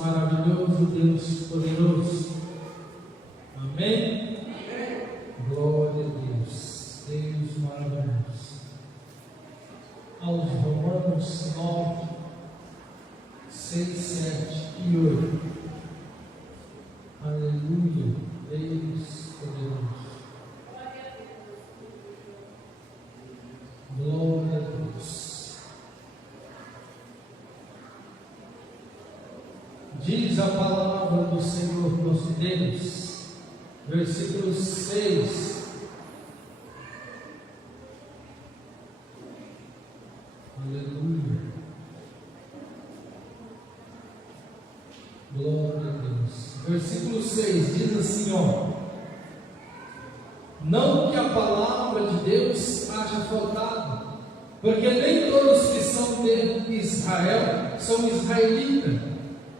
maravilhoso, Deus poderoso. Amém? Glória a Deus, Deus maravilhoso. Aos Romanos 9, 6, 7 e 8. Aleluia, Deus poderoso. Glória a Deus. Diz a palavra do Senhor nosso Deus, versículo 6. Aleluia. Glória a Deus. Versículo 6 diz assim, não que a palavra de Deus haja faltado, porque nem todos que são de Israel são israelitas,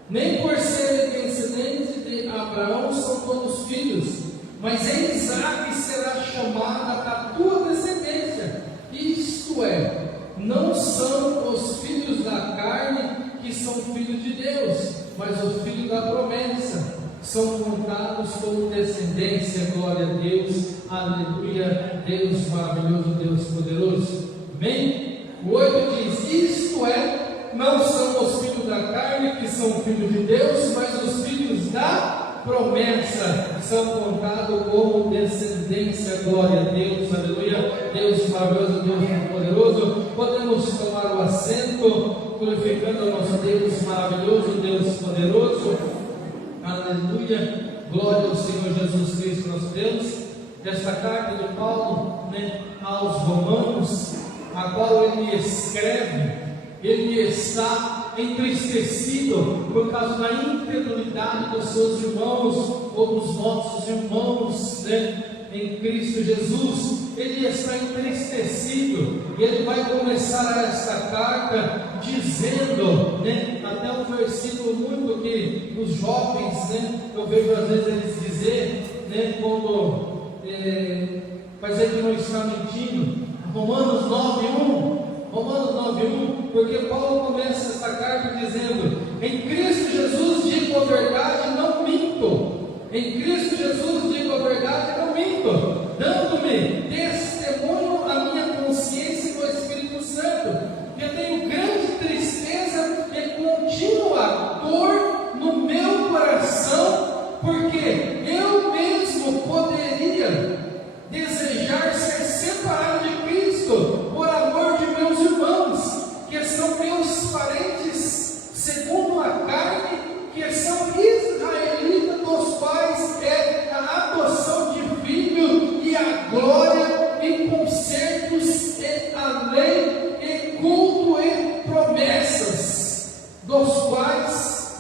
nem por serem descendentes de Abraão são todos filhos, mas em Isaque será chamada a tua descendência. Isto é, não são os filhos da carne que são filhos de Deus, mas os filhos da promessa são contados como descendência. Glória a Deus, aleluia, Deus maravilhoso, Deus poderoso. Amém? O 8 diz, isto é, não são os filhos da carne que são filhos de Deus, mas os filhos da promessa são contados como descendência. Glória a Deus, aleluia, Deus maravilhoso, Deus poderoso. Podemos tomar o assento, glorificando o nosso Deus maravilhoso, Deus poderoso. Aleluia, glória ao Senhor Jesus Cristo, nosso Deus. Esta carta de Paulo, aos Romanos, a qual ele escreve, ele está entristecido por causa da incredulidade dos seus irmãos, ou dos nossos irmãos, em Cristo Jesus. Ele está entristecido, e ele vai começar esta carta dizendo, até um versículo muito que os jovens, eu vejo às vezes eles dizer, quando vai dizer que não está mentindo, Romanos 9:1, porque Paulo começa esta carta dizendo, em Cristo Jesus digo a verdade, não minto. Em Cristo Jesus digo a verdade, não minto, dando-me testemunho a minha consciência do Espírito Santo, que eu tenho grande tristeza e contínua dor no meu coração, porque eu mesmo poderia desejar ser separado de Cristo, por amor de meus irmãos, que são meus parentes segundo a carne, que são israelitas, dos quais é a adoção de filho, e a glória, e concertos, e a lei, e culto, e promessas, dos quais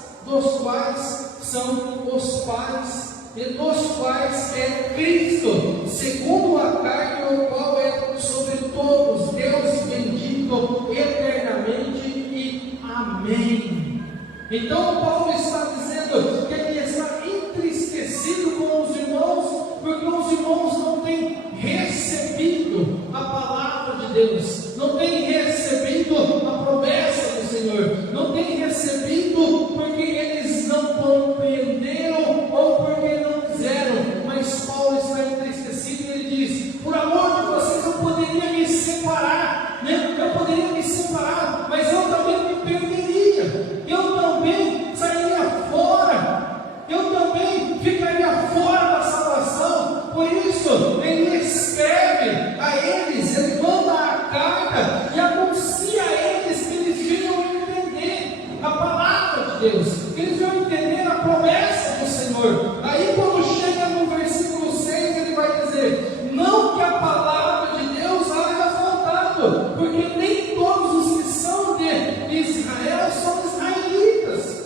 são os pais, e dos quais é Cristo, segundo a carne, o qual é sobre todos, Deus bendito eternamente, e amém. Então Paulo está dizendo que ele está entristecido com os irmãos, porque os irmãos não têm recebido a palavra de Deus, não têm recebido a promessa do Senhor, não têm recebido porque eles não compreenderam ou porque não quiseram. Mas Paulo está entristecido e ele diz, por amor de vocês eu poderia me separar, eu poderia me separar, mas eu também me perderia, eu também sairia fora, eu também ficaria fora da salvação. Por isso ele escreve a eles, ele manda a carta e anuncia a eles que eles venham entender a palavra de Deus, que eles venham entender a promessa do Senhor. Aí quando chega no versículo 6, ele vai dizer, não que a palavra de Deus haja faltado, porque nem todos os que são de Israel são israelitas.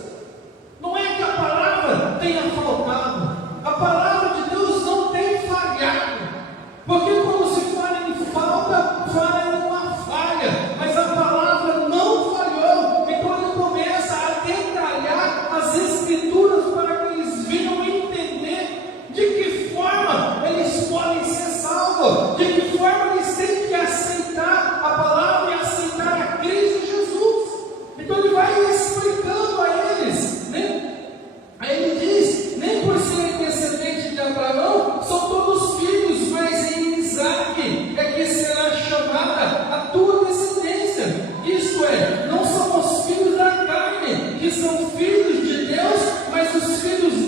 Não é que a palavra tenha faltado, a palavra de Deus não tem falhado, porque quando se fala em falta, fala em uma falha, mas a palavra não falhou. Então ele começa a detalhar as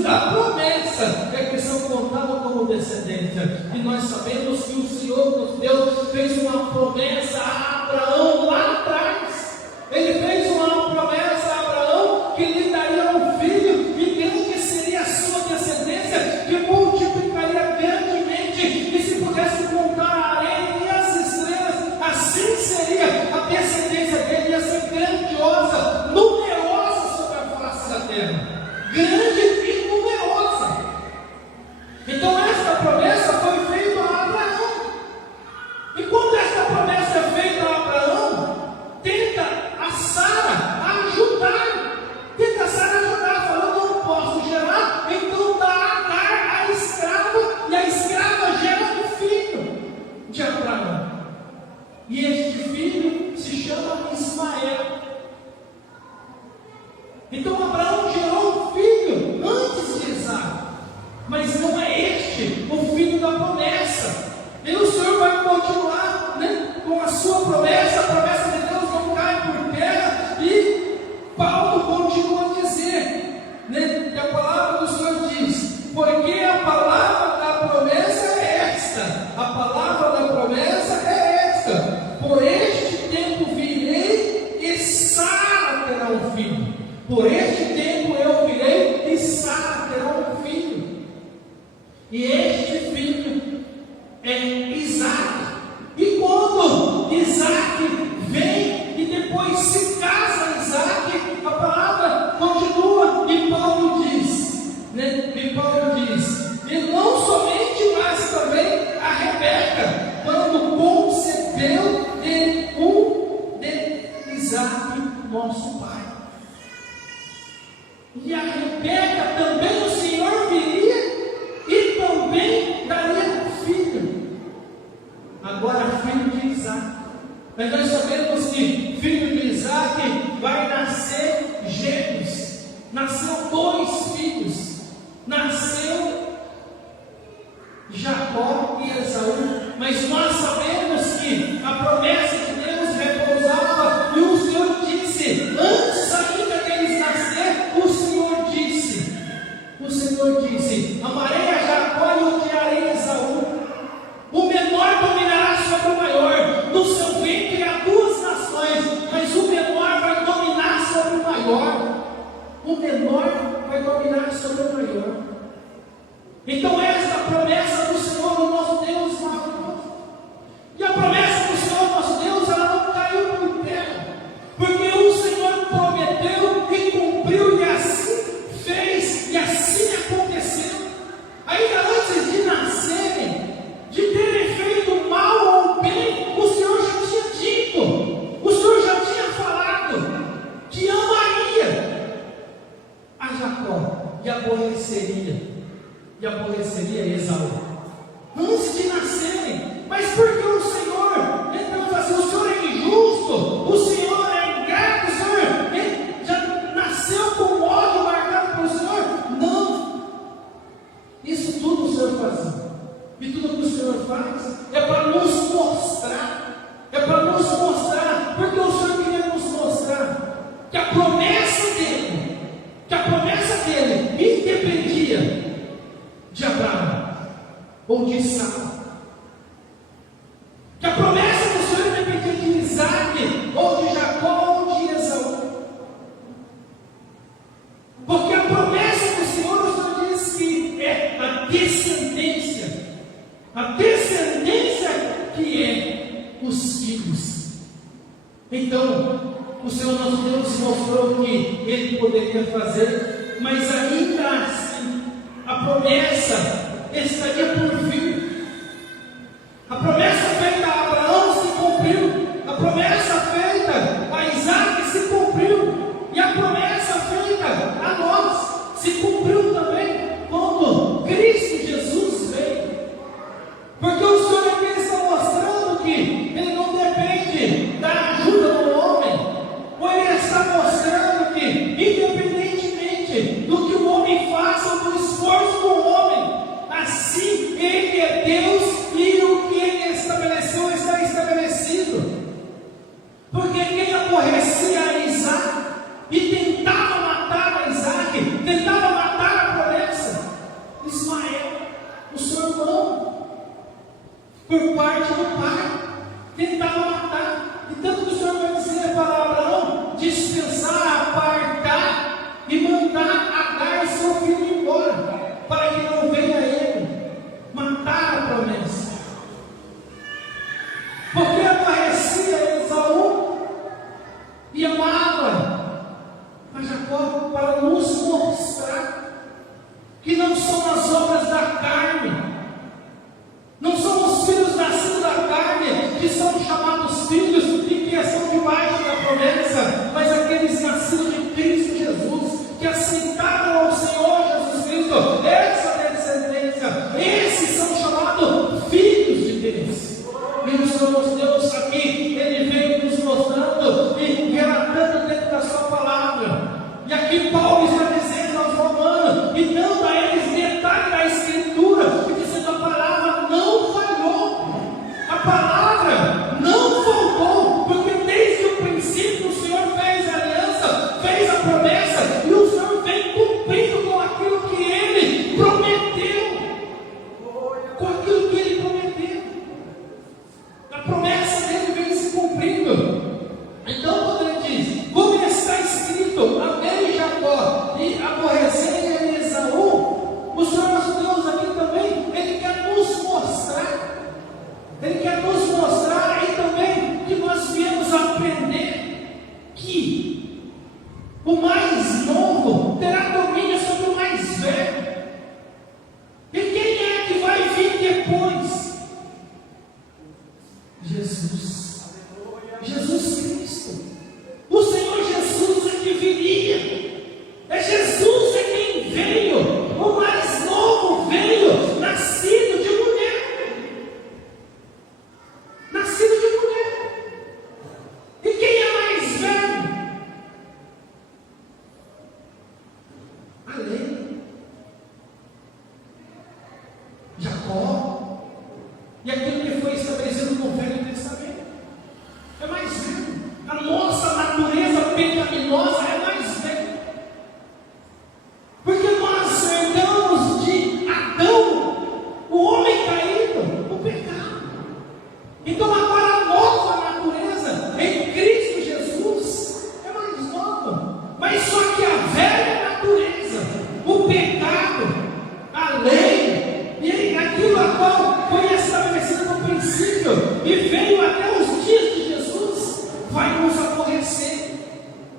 da promessa é que são contados como descendência. E nós sabemos que o Senhor, nosso Deus, fez uma promessa a Abraão lá atrás. Ele fez uma promessa a Abraão que lhe daria um filho, e Deus que seria a sua descendência, que multiplicaria grandemente, e se pudesse contar a areia e as estrelas, assim seria a descendência dele, ia ser grandiosa, numerosa sobre a face da terra. Grande e numerosa. Então esta promessa foi feita a Abraão. E quando esta promessa é feita a Abraão, tenta a Sara ajudar. Tenta a Sara ajudar, falando: não posso gerar, então dá a Agar, a escrava, e a escrava gera um filho de Abraão. E este filho se chama Ismael. Então Abraão gerou um filho antes de Isaac, mas não é este o filho da promessa. E o Senhor vai continuar, com a sua promessa. A promessa de Deus não cai por terra. E Paulo continua a dizer, que a palavra do Senhor diz: porque a palavra da promessa é esta. A palavra da promessa é esta: por este tempo virei e Sara terá um filho. Por este tempo eu virei e Sara terá um filho. E este filho é Isaac. E quando Isaac vem e depois se casa Isaac, a palavra continua e Paulo diz, e não somente, mas também a Rebeca, quando concebeu de Isaac, nosso pai. E a Rebeca também o Senhor viria e também daria um filho. Agora filho de Isaac. Mas nós sabemos que filho de Isaac vai nascer gêmeos. Nasceu 2 filhos. Nasceu Jacó e Esaú. Mas nós sabemos que a promessa de Deus repousava, e o Senhor disse, antes ainda deles nascer, o Senhor disse: amarei a Jacó e odiarei Esaú. O menor dominará sobre o maior. No seu ventre há 2 nações, mas o menor vai dominar sobre o maior. O menor vai dominar sobre o maior. Então esta promessa do Senhor, o nosso Deus, maravilhoso. E a promessa do Senhor, nosso Deus, ela não caiu por terra, porque o Senhor prometeu e cumpriu, e assim fez, e assim aconteceu. Ainda antes de nascerem, de terem feito mal ou bem, o Senhor já tinha dito, o Senhor já tinha falado que amaria a Jacó e aborreceria Esaú antes de nascerem. Mas porque o Senhor, então assim, o Senhor é injusto, o Senhor é ingrato, o Senhor já nasceu com ódio marcado pelo Senhor? Não. Isso tudo o Senhor fazia. E tudo que o Senhor faz é para nos mostrar. É para nos mostrar. Porque o Senhor queria nos mostrar que a promessa dele independia de Abraão ou de Sara. Que a promessa do Senhor independia de Isaac, ou de Jacó, ou de Esaú. Porque a promessa do Senhor, o Senhor diz que é a descendência. A descendência que é os filhos. Então, o Senhor nosso Deus mostrou que Ele poderia fazer, mas ainda assim, a promessa estaria por vir. A promessa feita a Abraão se cumpriu. A promessa feita a Isaac se cumpriu. E a promessa feita a nós se cumpriu também quando Cristo Jesus veio. Porque o Senhor aqui está mostrando que Ele não depende da ajuda do homem. Ou Ele está mostrando que, independentemente do que o homem faça, ou do esforço do homem, assim Ele é Deus, e o que Ele estabeleceu por parte do pai, tentava matar. E tanto que o Senhor vai dizer para Abraão dispensar, apartar e mandar Agar seu filho embora, para que não venha ele matar a promessa. Porque aborrecia Esaú e amava a Jacó, para nos mostrar que não são as obras da carne, não são os filhos nascidos da carne que são chamados filhos e que estão debaixo da promessa, mas aqueles nascidos de Cristo Jesus, que aceitaram ao Senhor Jesus Cristo, essa descendência, esses são chamados filhos de Deus. E o Senhor Deus aqui, Ele veio nos mostrando e relatando dentro da sua palavra. E aqui Paulo está dizendo aos romanos, e dando a eles detalhe da Escritura, e dizendo: a palavra não falhou, a palavra não faltou, porque desde o princípio o Senhor fez a aliança, fez a promessa, e o Senhor vem cumprindo com aquilo que Ele prometeu, com aquilo que Ele prometeu. A promessa dele vem se cumprindo. Então, quando ele diz, como está escrito, amei Jacó e aborrecei Esaú, o Senhor nosso Deus aqui também, Ele quer nos mostrar, Ele quer nos mostrar aí também que nós viemos aprender que o mais novo terá domínio sobre o mais velho. E quem é que vai vir depois? Jesus. Jesus Cristo. O Senhor Jesus é que viria. É Jesus é quem veio. O mais novo veio, nascido de mulher. Nascido de mulher. E quem é mais velho? A lei. Jacó. E aquilo que foi estabelecido no Velho Testamento. É mais velho. A nossa natureza pecaminosa é mais velha. Porque nós herdamos de Adão, o homem caído, o pecado. Então agora a nova natureza em Cristo Jesus é mais nova. Mas só que a velha natureza, o pecado, a lei, e aquilo a qual foi estabelecido no princípio e veio até os dias de Jesus, vai nos aborrecer,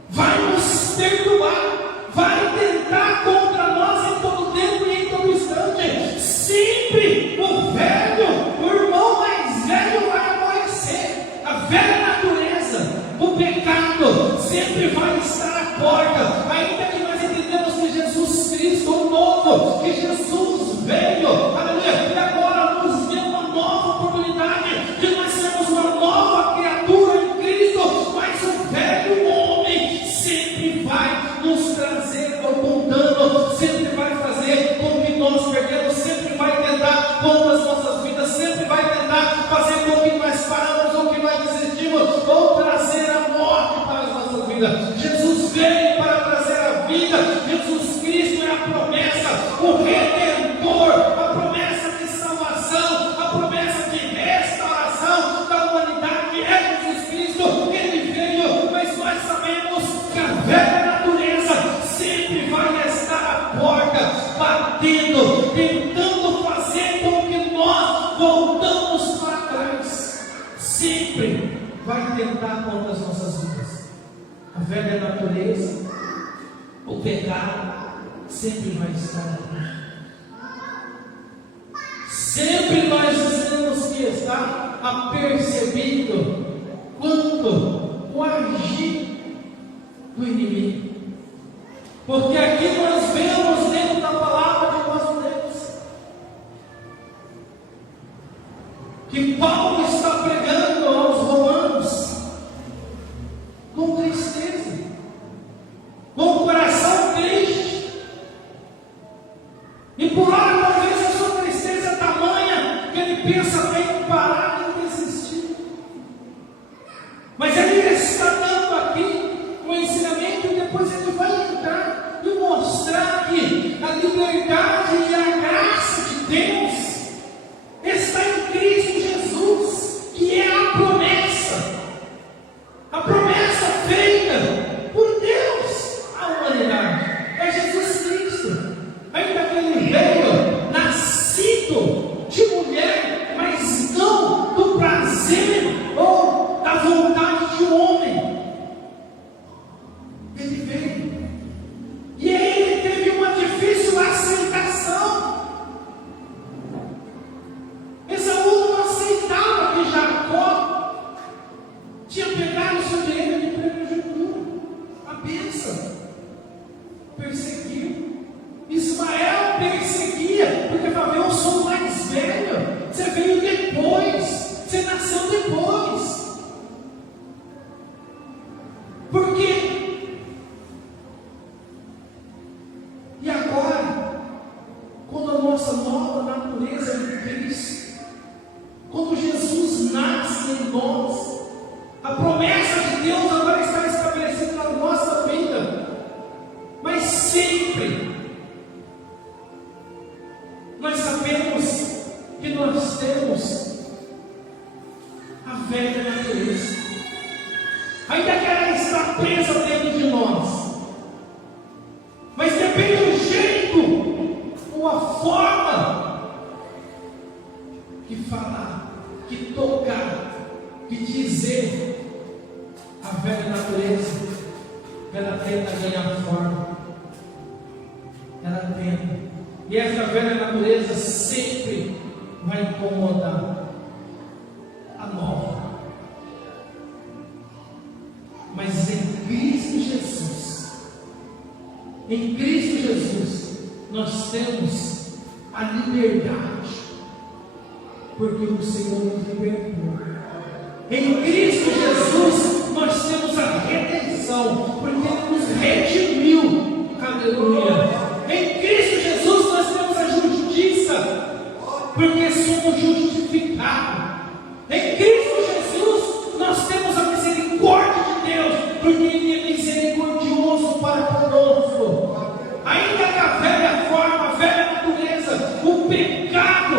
vai nos perturbar, vai tentar contra nós em todo tempo e em todo instante. Sempre o velho, o irmão mais velho vai aborrecer. A velha natureza, o pecado, sempre vai estar à porta. Ainda que nós entendemos que Jesus Cristo, o novo, que Jesus veio, aleluia, e agora nos deu uma nova oportunidade de nós sermos uma nova criatura em Cristo, mas o velho homem sempre vai nos trazer algum dano, sempre vai fazer com que nós perdemos, sempre vai tentar contra as nossas vidas, sempre vai tentar fazer com que nós paramos ou que nós desistimos, ou trazer a morte para as nossas vidas. Jesus veio para trazer a vida. Jesus Cristo é a promessa, o Redentor, a promessa de salvação, a promessa de restauração da humanidade. É Jesus Cristo. Ele veio, mas nós sabemos que a velha natureza sempre vai estar à porta, batendo, tentando fazer com que nós voltamos para trás. Sempre vai tentar contra as nossas vidas. A velha natureza, o pecado, sempre vai estar aqui. Sempre nós temos que estar apercebido quanto o agir do inimigo. Porque aqui nós vemos dentro da palavra de nosso Deus que Paulo está pregando aos romanos com tristeza, com o coração triste. E por hora talvez a sua tristeza é tamanha que ele pensa bem em parar e desistir. Mas ele está dando aqui um ensinamento e depois ele vai entrar e mostrar que a liberdade e a graça de Deus está em Cristo Jesus. nossa nova natureza em Cristo. Quando Jesus nasce em nós, a promessa de Deus agora está estabelecida na nossa vida. Mas sempre nós sabemos que nós temos a velha natureza, ainda que ela está presa dentro de nós, mas depende do jeito ou a forma que falar, que tocar, que dizer, a velha natureza, ela tenta ganhar forma, ela tenta, e essa velha natureza sempre vai incomodar a nova. Mas em Cristo Jesus, nós temos a liberdade, porque o Senhor nos libertou. Em Cristo Jesus, nós temos a redenção, porque Ele nos redimiu. Aleluia. Em Cristo Jesus, nós temos a justiça, porque somos justificados. Em Cristo Jesus, nós temos a misericórdia de Deus, porque Ele é misericordioso para conosco. Ainda que a velha forma, a velha natureza, o pecado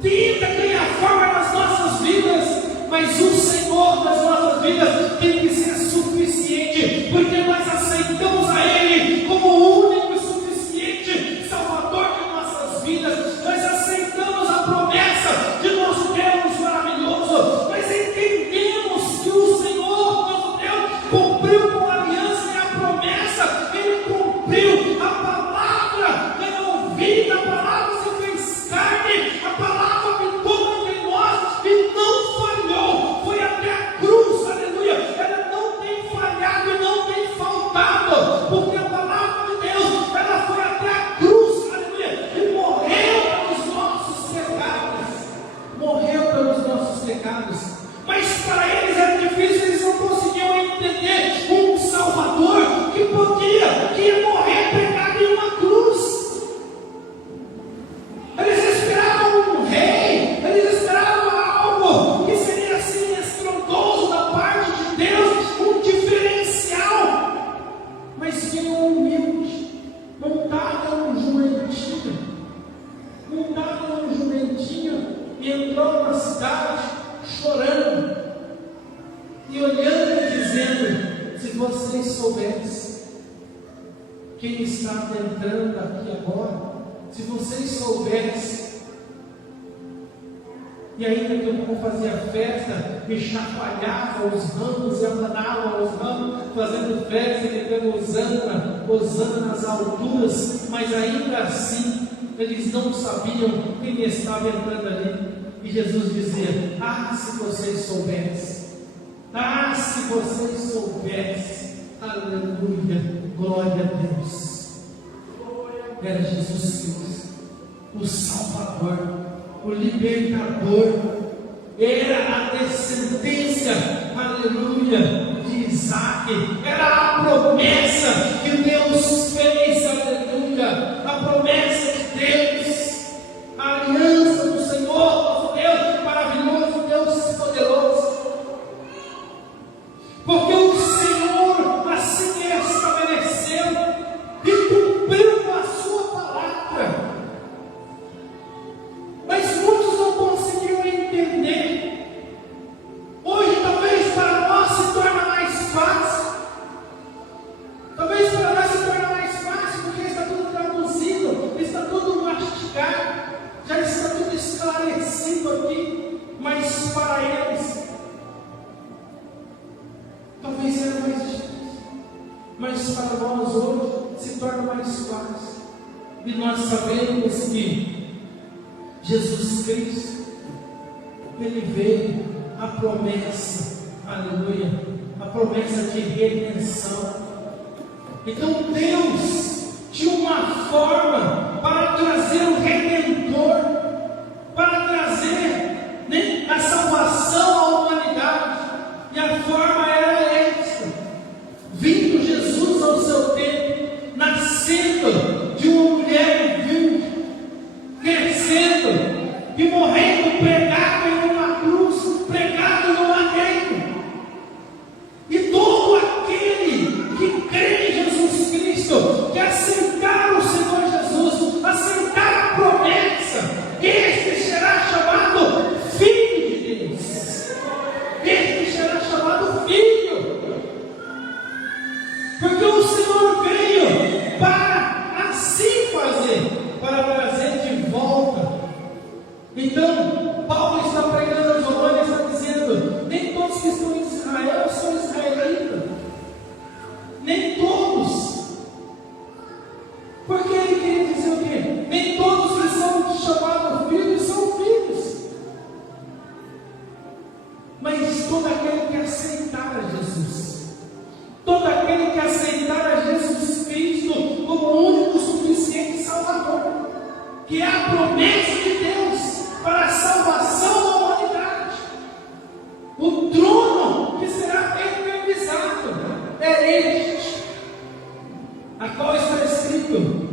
tenta ganhar forma nas nossas vidas, mas o Senhor das nossas vidas tem que ser suficiente, porque nós aceitamos a Ele como o único e suficiente Salvador de nossas vidas. Nós aceitamos a promessa de nosso Deus maravilhoso. Nós entendemos que o Senhor, nosso Deus, cumpriu com a aliança e a promessa. Ele cumpriu a palavra, era ouvida, a palavra se fez carne, a palavra habitou entre nós e não falhou, foi até a cruz, aleluia. Ela não tem falhado e não tem faltado, porque a palavra de Deus, ela foi até a cruz, aleluia, e morreu pelos nossos pecados, mas para eles era difícil, eles não conseguiam entender um Salvador que ia morrer pregado em uma cruz. Eles esperavam um rei, eles esperavam algo que seria assim estrondoso da parte de Deus, um diferencial, mas veio humilde, montado num jumentinho, e entrou na cidade chorando e olhando e dizendo: se vocês soubessem quem está entrando aqui agora, se vocês soubessem. E ainda que o povo fazia festa e chacoalhava os ramos e abanava os ramos, fazendo festa e gritando Hosana nas alturas, mas ainda assim eles não sabiam quem estava entrando ali. E Jesus dizia: ah, se vocês soubessem, aleluia, glória a Deus. Era Jesus Cristo, o Salvador, o libertador, era a descendência, aleluia, de Isaac, era a promessa que Deus fez, aleluia, a promessa de Deus, a aliança do Senhor, nosso Deus maravilhoso, Deus poderoso, porque o Senhor assim estabeleceu e cumpriu com a sua palavra. Mas muitos não conseguiram entender. Hoje talvez para nós se torna mais fácil. Talvez para nós se torna mais fácil, porque está tudo traduzido, está tudo mastigado, já está tudo esclarecido aqui. Mas para eles talvez era mais difícil. Mas para nós hoje se torna mais fácil. E nós sabemos que Jesus Cristo, Ele veio, a promessa, aleluia, a promessa de redenção. Então Deus tinha uma forma para trazer o Redentor, para trazer, né, a salvação à humanidade, e a forma era esta: vindo Jesus ao seu tempo, nascendo de uma mulher virgem, Porque ele queria dizer o quê? Nem todos que são chamados filhos são filhos, mas todo aquele que aceitar a Jesus, todo aquele que aceitar a Jesus Cristo como o único, suficiente Salvador, que é a promessa de Deus para a salvação da humanidade, o trono que será eternizado, é este, a qual está escrito,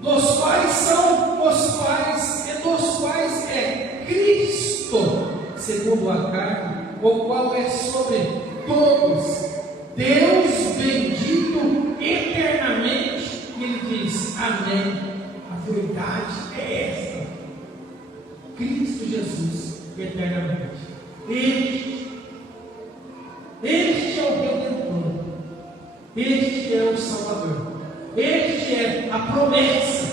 dos quais são os quais, e dos quais é Cristo, segundo a carne, o qual é sobre todos, Deus bendito eternamente. E ele diz, amém. A verdade é esta: Cristo Jesus eternamente. Este é o Redentor, este é o Salvador, este é a promessa,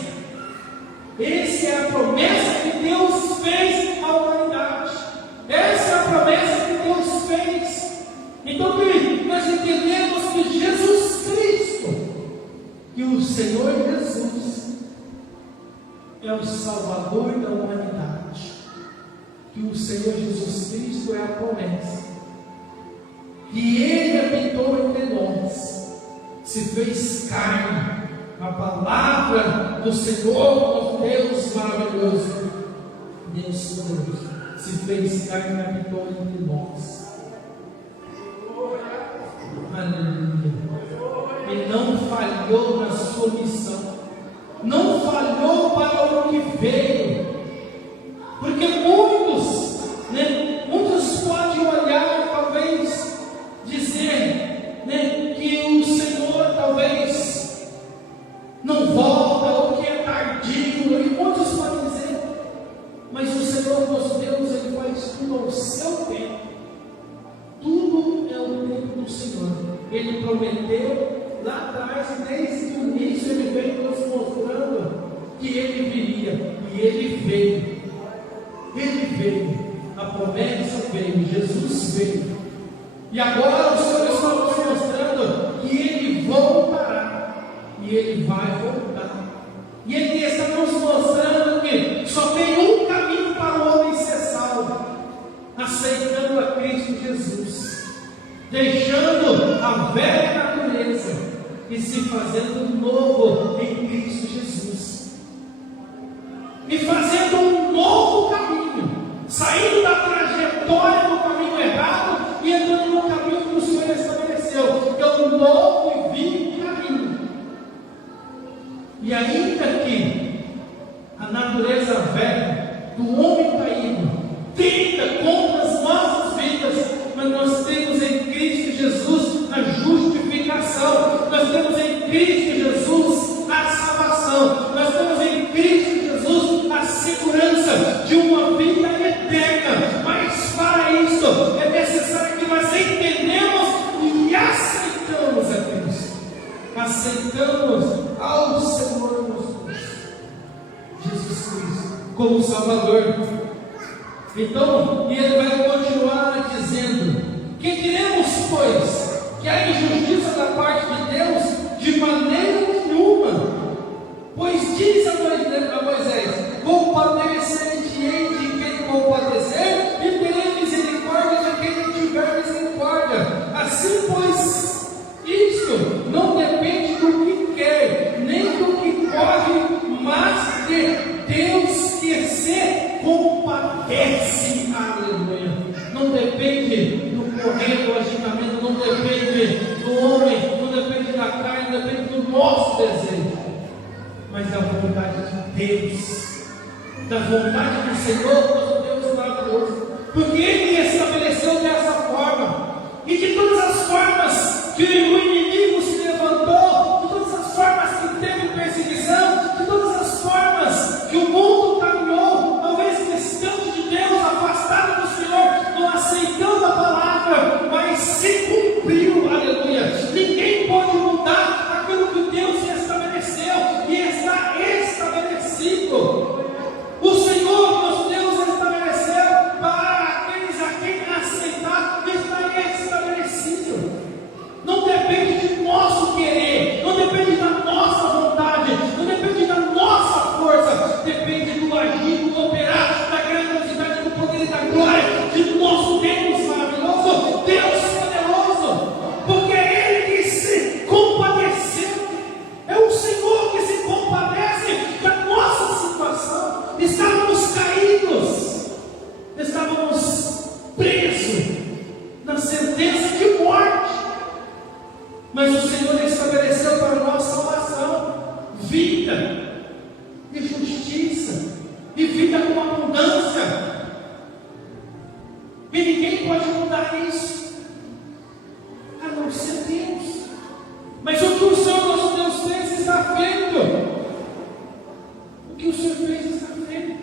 essa é a promessa que Deus fez à humanidade, essa é a promessa que Deus fez. Então, nós entendemos que Jesus Cristo, que o Senhor Jesus é o Salvador da humanidade, que o Senhor Jesus Cristo é a promessa, que Ele habitou entre nós, se fez carne, a palavra do Senhor, nosso Deus maravilhoso, Deus poderoso, se fez carne e habitou entre nós. Aleluia. E não falhou na sua missão, não falhou para o que veio, porque muitos podem olhar, talvez dizer, que o Senhor talvez não volta, ou que é tardio, e muitos podem dizer, mas o Senhor nosso Deus, Ele faz tudo ao seu tempo, tudo é o tempo do Senhor. Ele prometeu lá atrás, e desde o início Ele veio nos mostrando que Ele viria, e Ele veio. Ele veio, a promessa veio, Jesus veio, e agora o Senhor está nos mostrando que Ele voltará, e Ele vai voltar, e Ele está nos mostrando que só tem um caminho para o homem ser salvo: aceitando a Cristo Jesus, deixando a velha natureza e se fazendo novo em Cristo Jesus, e fazendo um novo caminho, saindo da trajetória do caminho errado e entrando no caminho que o Senhor estabeleceu, que é um novo e vivo caminho. E ainda que a natureza velha do homem caído tenta contra as nossas vidas, mas nós temos em Cristo Jesus a justificação, nós temos em Cristo Jesus a salvação, nós temos em Cristo Jesus a segurança de uma vida eterna. Mas para isso é necessário que nós entendemos e aceitamos a Cristo, aceitamos ao Senhor nosso Deus, Jesus Cristo, como Salvador. Então, e ele vai continuar dizendo: que diremos, pois? Que há injustiça da parte de Deus? De maneira nenhuma. Pois diz a Moisés: compadecer-te-ei de quem compadecer, e terei misericórdia de quem tiver misericórdia. Assim, pois, isto não depende do que quer, nem do que pode, mas de Deus que se compadece. Aleluia. Não depende do correr, do agitamento, não depende do homem, não depende da carne, não depende do nosso desejo, mas da vontade de Deus, da vontade do Senhor, nosso Deus maravilhoso, porque Ele estabeleceu dessa forma, e de todas as formas que o inimigo se levantou, de todas as formas que teve perseguição, de todas as formas que o mundo caminhou, talvez distante de Deus, afastado do Senhor, não aceitando a palavra, mas se cumpriu, aleluia. Ninguém pode mudar aquilo que Deus estabeleceu e está estabelecido. O Senhor, nosso Deus, estabeleceu para aqueles a quem aceitar, está estabelecido. Não depende de vida, e justiça, e vida com abundância. E ninguém pode mudar isso, a não ser Deus. Mas o que o Senhor nosso Deus fez está feito. O que o Senhor fez está feito.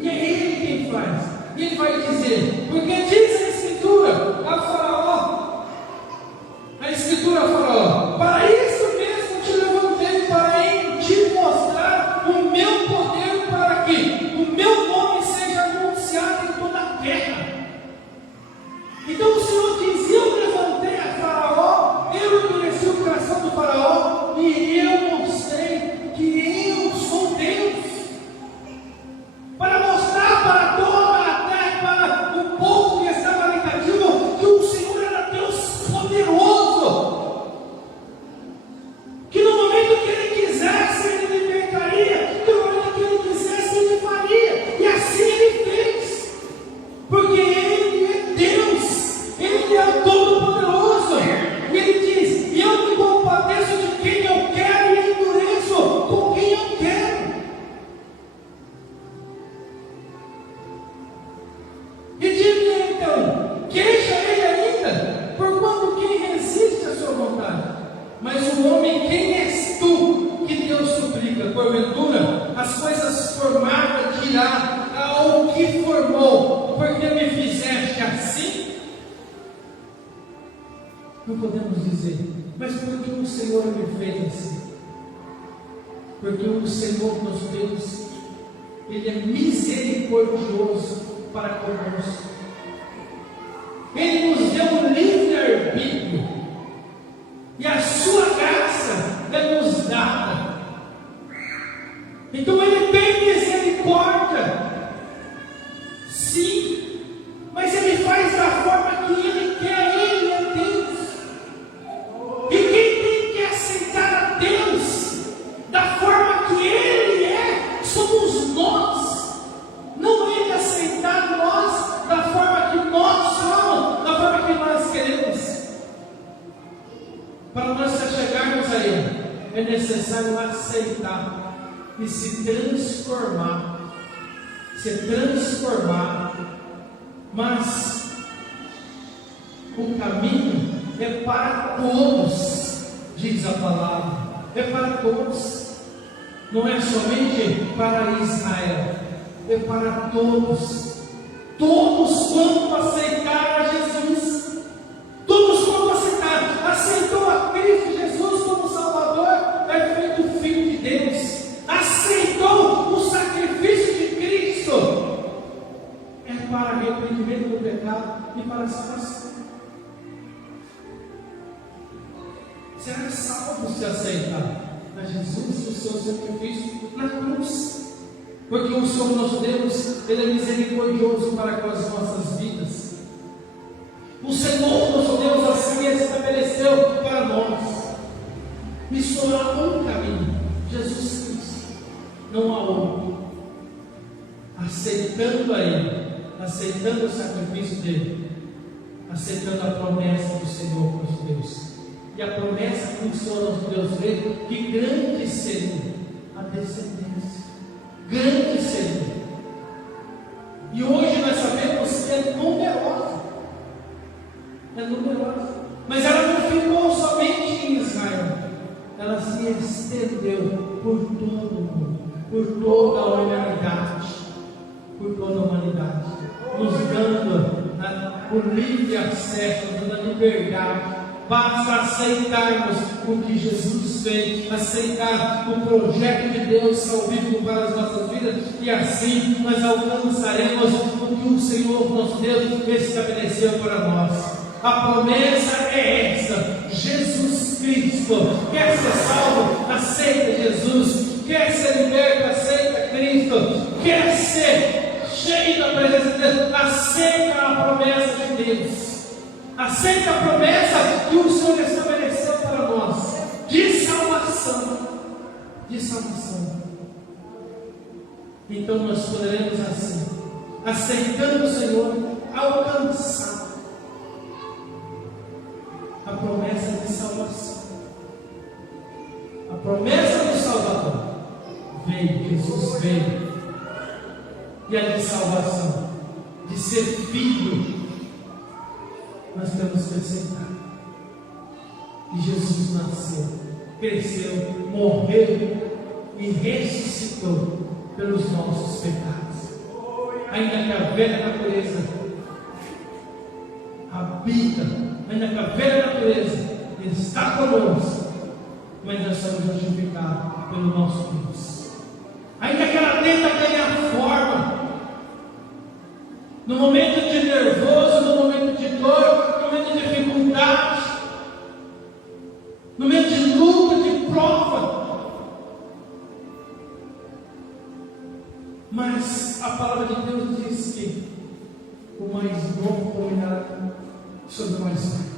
E é Ele quem faz. E Ele vai dizer, porque diz a Escritura a Faraó, para isso mesmo te levantei, para em te mostrar o meu poder, para que o meu nome seja anunciado em toda a terra. Então o Senhor diz, eu levantei a Faraó, eu endureci o coração do Faraó, e eu mostrei que eu sou Deus, para mostrar para toda a terra, para o povo que estava ali cativo, que o Senhor era Deus poderoso, que no momento que Ele quisesse, Ele libertaria, que no momento que Ele quisesse, Ele faria, e assim Ele fez, porque Ele é Deus, Ele é o Todo-Poderoso, e Ele diz, eu me compadeço de quem eu quero e endureço com quem eu quero. E diga então, queixa-lhe ainda, porquanto quem resiste à sua vontade? Mas o homem, quem és tu que Deus suplica? Porventura, as coisas formadas dirá ao que formou, porque me fizeste assim? Não podemos dizer, mas porque o Senhor me fez assim? Porque o Senhor nosso Deus, Ele é misericordioso para conosco. Ele nos deu um livre-arbítrio, e a sua graça é nos dada. Então Ele tem misericórdia, sim, mas Ele faz da forma que Ele quer. Ele é Deus, e quem tem que aceitar a Deus da forma que Ele é, somos nós. Não Ele aceitar nós da forma que nós somos, da forma que nós queremos. Para nós chegarmos a Ele, é necessário aceitar e se transformar. Mas o caminho é para todos, diz a palavra, é para todos, não é somente para Israel, é para todos. Todos quanto aceitaram a Jesus, todos quanto aceitou a Cristo Jesus como Salvador, é feito Filho de Deus, aceitou o sacrifício de Cristo, é para arrependimento do pecado e para a salvação. Será salvo se aceitar a Jesus e o seu sacrifício na cruz. Porque o Senhor nosso Deus, Ele é misericordioso para com as nossas vidas. O Senhor nosso Deus assim estabeleceu para nós. E só há um caminho, Jesus Cristo, não há outro. Aceitando a Ele, aceitando o sacrifício dEle, aceitando a promessa do Senhor nosso Deus. E a promessa que o Senhor nosso Deus fez, que grande seria a descendência. Grande seria. E hoje nós sabemos que é numerosa. Mas ela não ficou somente em Israel. Ela se estendeu por todo o mundo, por toda a humanidade. Nos dando o livre acesso, dando a liberdade. Basta aceitarmos o que Jesus fez, aceitar o projeto de Deus salvífico para as nossas vidas, e assim nós alcançaremos o que o Senhor nosso Deus estabeleceu para nós. A promessa é essa: Jesus Cristo. Quer ser salvo? Aceita Jesus. Quer ser liberto? Aceita Cristo. Quer ser cheio da presença de Deus? Aceita a promessa de Deus. Aceita a promessa que o Senhor estabeleceu para nós, de salvação. Então nós poderemos assim, aceitando o Senhor, alcançar a promessa de salvação. promessa do Salvador veio, Jesus veio. E a de salvação, de ser filho, nós temos que aceitar. E Jesus nasceu, cresceu, morreu e ressuscitou pelos nossos pecados. Ainda que a velha natureza habita, ainda que a velha natureza está conosco, mas nós somos justificados pelo nosso Deus. Ainda que ela tenta ganhar forma, no momento de nervoso, no momento de dor, no momento de dificuldade, no momento de luta, de prova, mas a palavra de Deus diz que o mais novo dominará sobre o mais velho.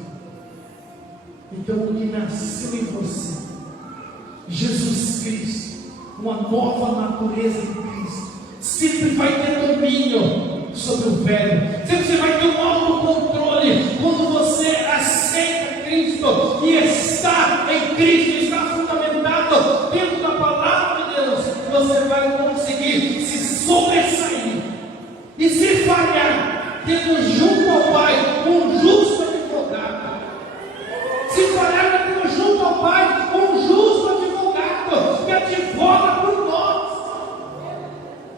Então, o que nasceu em você, Jesus Cristo, uma nova natureza em Cristo, sempre vai ter domínio sobre o velho. Sempre você vai ter um autocontrole quando você aceita Cristo e está em Cristo, está fundamentado dentro da palavra de Deus. Você vai conseguir se sobressair e se falhar, tendo junto ao Pai um justo advogado. Se falhar, tendo junto ao Pai um justo advogado que advoga por nós.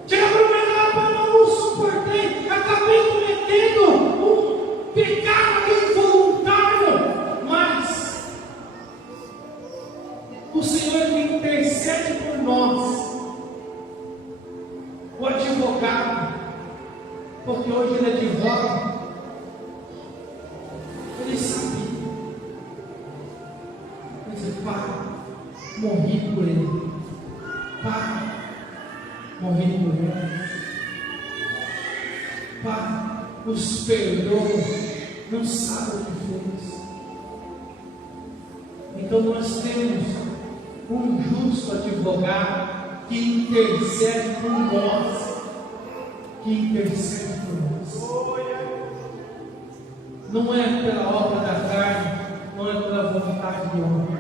Chega para o meu Pai, não suportei, acabei cometendo um pecado involuntário, mas o Senhor me intercede por nós, o advogado, porque hoje ele advoga, ele sabia, ele diz: Pai, morri por ele, Pai, morri por ele, Pai, nos perdoa, não sabe o que fez. Então nós temos um justo advogado que intercede por nós, não é pela obra da carne, não é pela vontade do homem,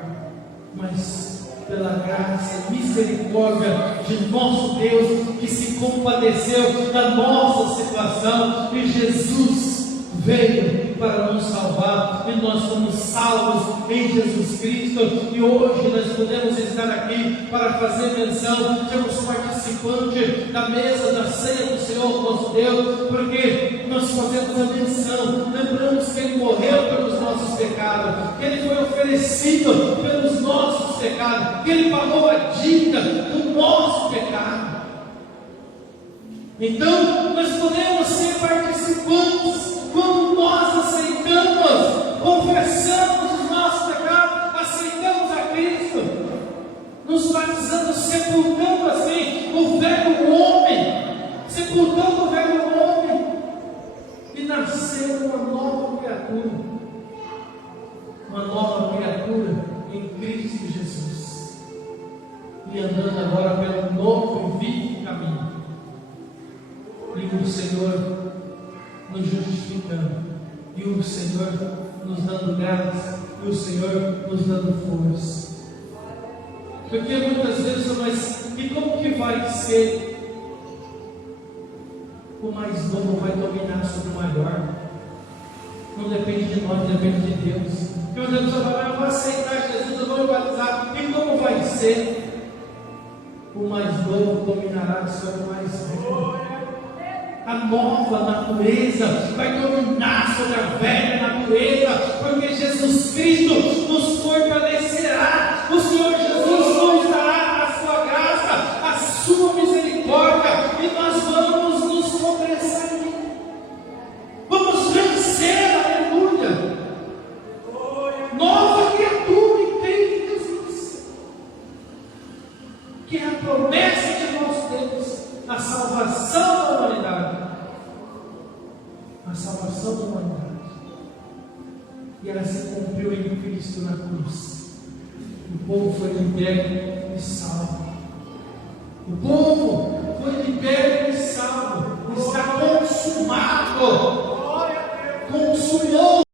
mas pela graça e misericórdia de nosso Deus, que se compadeceu da nossa situação, e Jesus veio para nos salvar, e nós somos salvos em Jesus Cristo. E hoje nós podemos estar aqui para fazer menção, sermos participantes da mesa da ceia do Senhor nosso Deus, porque nós fazemos a menção, lembramos que Ele morreu pelos nossos pecados, que Ele foi oferecido pelos nossos pecados, que Ele pagou a dívida do nosso pecado. Então nós podemos ser participantes quando nós aceitamos, confessamos os nossos pecados, aceitamos a Cristo, nos batizando, sepultando assim o velho homem, sepultando o velho homem, e nasceu uma nova criatura em Cristo Jesus, e andando agora pelo novo e vivo caminho, e o Senhor nos justificando, e o Senhor nos dando graça, e o Senhor nos dando força. Porque muitas vezes, mas e como que vai ser? O mais novo vai dominar sobre o maior. Não depende de nós, depende de Deus. Porque Deus vai falar: eu vou aceitar Jesus, eu vou me batizar. E como vai ser? O mais novo dominará sobre o mais velho. A nova natureza vai dominar sobre a velha natureza, porque Jesus Cristo nos fortalecerá. O Senhor Jesus nos dará a sua graça, a sua misericórdia, e nós vamos nos sobressair, vamos vencer, aleluia. Nova criatura em Cristo Jesus, que é a promessa de nosso Deus, a salvação da humanidade. A salvação da humanidade. E ela se cumpriu em Cristo na cruz. O povo foi liberto e salvo. O povo foi liberto e salvo. Está consumado. Consumou.